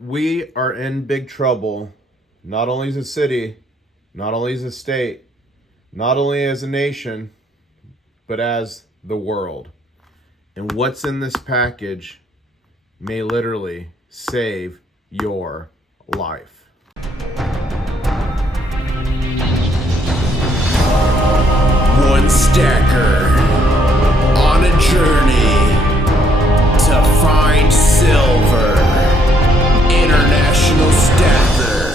we are in big trouble, not only as a city, not only as a state, not only as a nation, but as the world. And what's in this package may literally save your life. One stacker on a journey to find silver. International Stacker.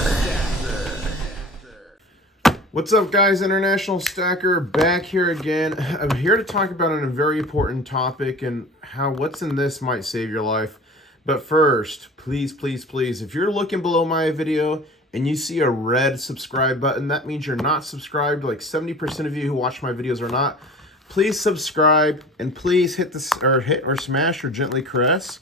What's up, guys? International Stacker back here again. I'm here to talk about a very important topic and how what's in this might save your life. But first, please, if you're looking below my video and you see a red subscribe button, that means you're not subscribed. Like 70% of you who watch my videos are not. Please subscribe and please hit or smash or gently caress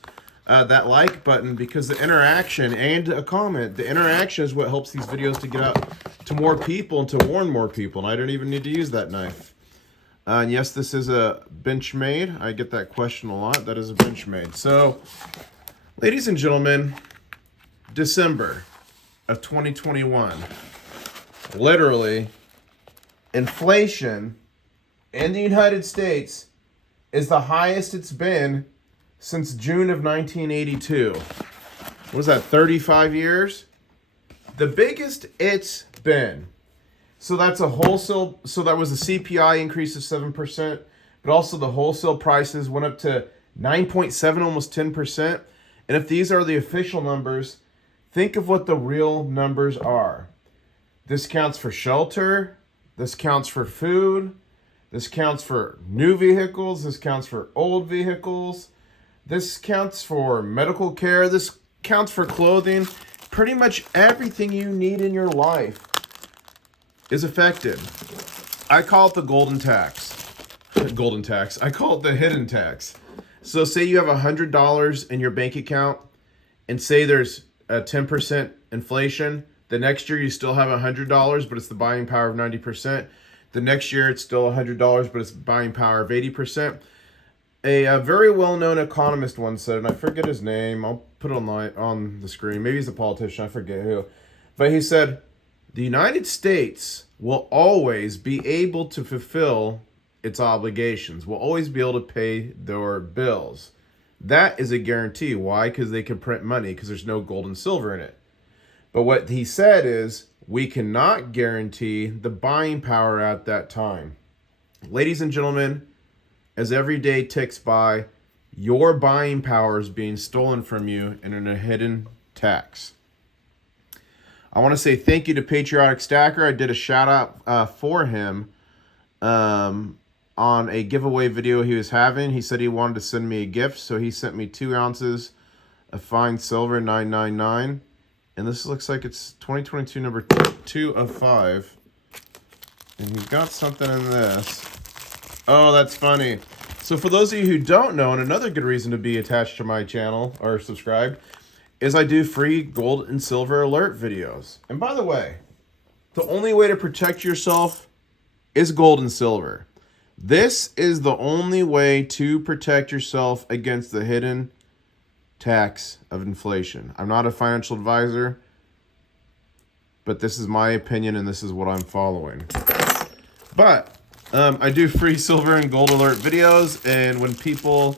that like button, because the interaction and a comment, the interaction is what helps these videos to get out to more people and to warn more people. And I don't even need to use that knife. And yes, this is a Benchmade. I get that question a lot. That is a Benchmade. So, ladies and gentlemen, December of 2021, literally, inflation in the United States is the highest it's been since June of 1982. What was that, 35 years? The biggest it's been. So that's a wholesale, so that was a CPI increase of 7%, but also the wholesale prices went up to 9.7, almost 10%. And if these are the official numbers, think of what the real numbers are. This counts for shelter, this counts for food, this counts for new vehicles, this counts for old vehicles, this counts for medical care, this counts for clothing. Pretty much everything you need in your life is affected. I call it the golden tax. Golden tax. I call it the hidden tax. So say you have $100 in your bank account and say there's a 10% inflation. The next year you still have $100, but it's the buying power of 90%. The next year it's still $100, but it's buying power of 80%. A very well-known economist once said, and I forget his name, I'll put it on the screen, maybe he's a politician, I forget who, but he said, the United States will always be able to fulfill its obligations, will always be able to pay their bills. That is a guarantee. Why? Because they can print money, because there's no gold and silver in it. But what he said is, we cannot guarantee the buying power at that time. Ladies and gentlemen, as every day ticks by, your buying power is being stolen from you and in a hidden tax. I want to say thank you to Patriotic Stacker. I did a shout out for him on a giveaway video he was having. He said he wanted to send me a gift, so he sent me 2 ounces of fine silver, 999. And this looks like it's 2022 number 2 of 5. And he got something in this. Oh, that's funny. So for those of you who don't know, and another good reason to be attached to my channel or subscribed, is I do free gold and silver alert videos. And by the way, the only way to protect yourself is gold and silver. This is the only way to protect yourself against the hidden tax of inflation. I'm not a financial advisor, but this is my opinion and this is what I'm following. But I do free silver and gold alert videos, and when people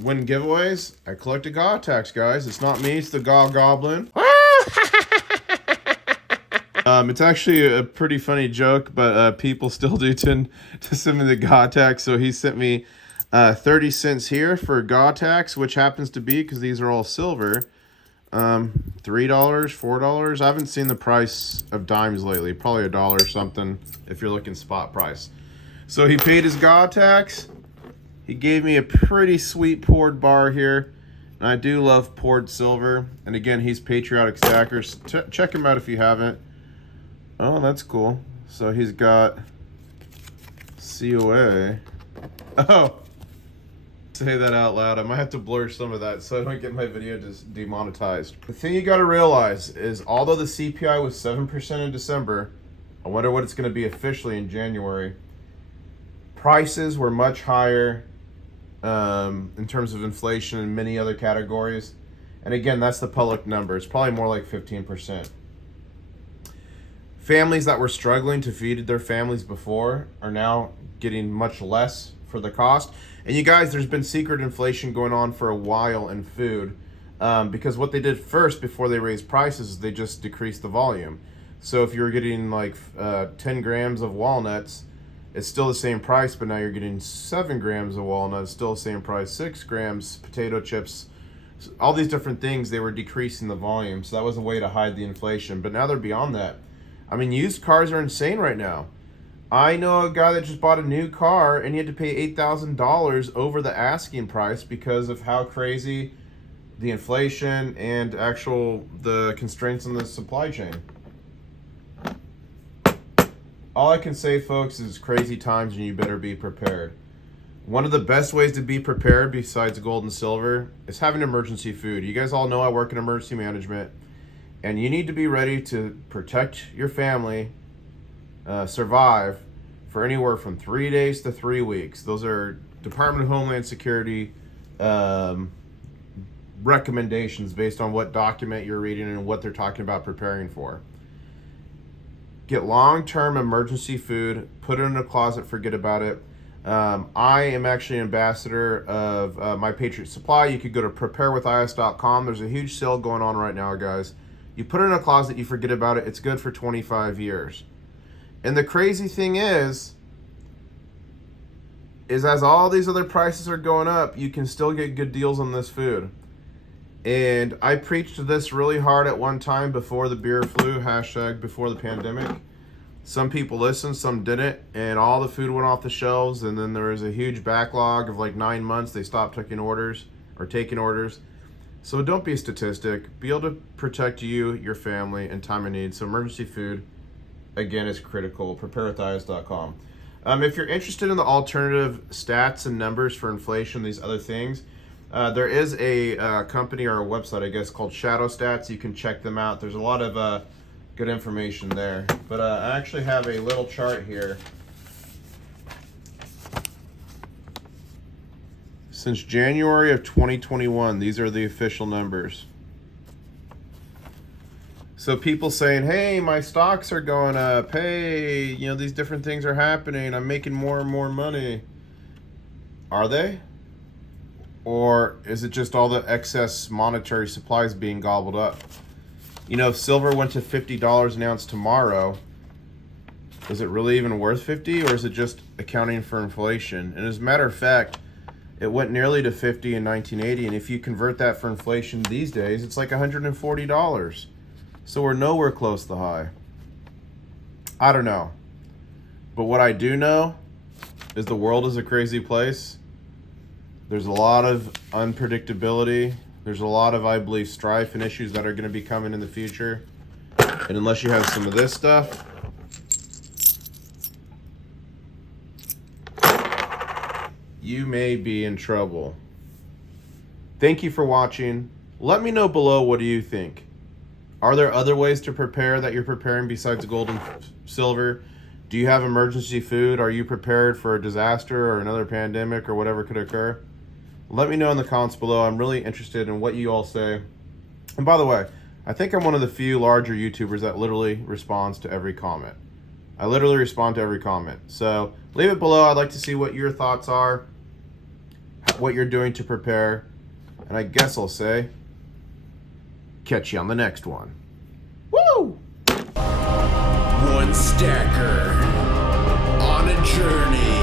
win giveaways, I collect a GAW tax, guys. It's not me, it's the GAW Goblin. It's actually a pretty funny joke, but people still do tend to send me the GAW tax, so he sent me 30 cents here for GAW tax, which happens to be, because these are all silver, $3, $4. I haven't seen the price of dimes lately. Probably $1 or something if you're looking spot price. So he paid his GAW tax. He gave me a pretty sweet poured bar here. And I do love poured silver. And again, he's Patriotic Stackers. Check him out if you haven't. Oh, that's cool. So he's got COA. Oh, say that out loud. I might have to blur some of that so I don't get my video just demonetized. The thing you got to realize is, although the CPI was 7% in December, I wonder what it's going to be officially in January. Prices were much higher in terms of inflation in many other categories. And again, that's the public number. It's probably more like 15%. Families that were struggling to feed their families before are now getting much less for the cost. And you guys, there's been secret inflation going on for a while in food, because what they did first before they raised prices is they just decreased the volume. So if you're getting like 10 grams of walnuts, it's still the same price, but now you're getting 7 grams of walnuts, still the same price. 6 grams, potato chips, all these different things, they were decreasing the volume. So that was a way to hide the inflation. But now they're beyond that. I mean, used cars are insane right now. I know a guy that just bought a new car and he had to pay $8,000 over the asking price because of how crazy the inflation and the constraints on the supply chain. All I can say, folks, is crazy times and you better be prepared. One of the best ways to be prepared besides gold and silver is having emergency food. You guys all know I work in emergency management, and you need to be ready to protect your family, survive for anywhere from 3 days to 3 weeks. Those are Department of Homeland Security recommendations based on what document you're reading and what they're talking about preparing for. Get long-term emergency food, put it in a closet, forget about it. I am actually an ambassador of My Patriot Supply. You could go to preparewithis.com. There's a huge sale going on right now, guys. You put it in a closet, you forget about it. It's good for 25 years. And the crazy thing is as all these other prices are going up, you can still get good deals on this food. And I preached this really hard at one time before the beer flu, #before the pandemic. Some people listened, some didn't, and all the food went off the shelves, and then there was a huge backlog of like 9 months. They stopped taking orders. So don't be a statistic. Be able to protect you, your family, in time of need. So emergency food, again, is critical. Preparedness.com. If you're interested in the alternative stats and numbers for inflation, these other things, there is a company or a website, I guess, called Shadow Stats. You can check them out. There's a lot of good information there. But I actually have a little chart here. Since January of 2021, these are the official numbers. So people saying, hey, my stocks are going up. Hey, these different things are happening. I'm making more and more money. Are they? Or is it just all the excess monetary supplies being gobbled up? If silver went to $50 an ounce tomorrow, is it really even worth 50, or is it just accounting for inflation? And as a matter of fact, it went nearly to 50 in 1980, and if you convert that for inflation these days, it's like $140. So we're nowhere close to the high. I don't know. But what I do know is the world is a crazy place. There's a lot of unpredictability. There's a lot of, I believe, strife and issues that are going to be coming in the future. And unless you have some of this stuff, you may be in trouble. Thank you for watching. Let me know below, what do you think? Are there other ways to prepare that you're preparing besides gold and silver? Do you have emergency food? Are you prepared for a disaster or another pandemic or whatever could occur? Let me know in the comments below. I'm really interested in what you all say. And by the way, I think I'm one of the few larger YouTubers that literally responds to every comment. I literally respond to every comment. So leave it below. I'd like to see what your thoughts are, what you're doing to prepare. And I guess I'll say, catch you on the next one. Woo! One stacker on a journey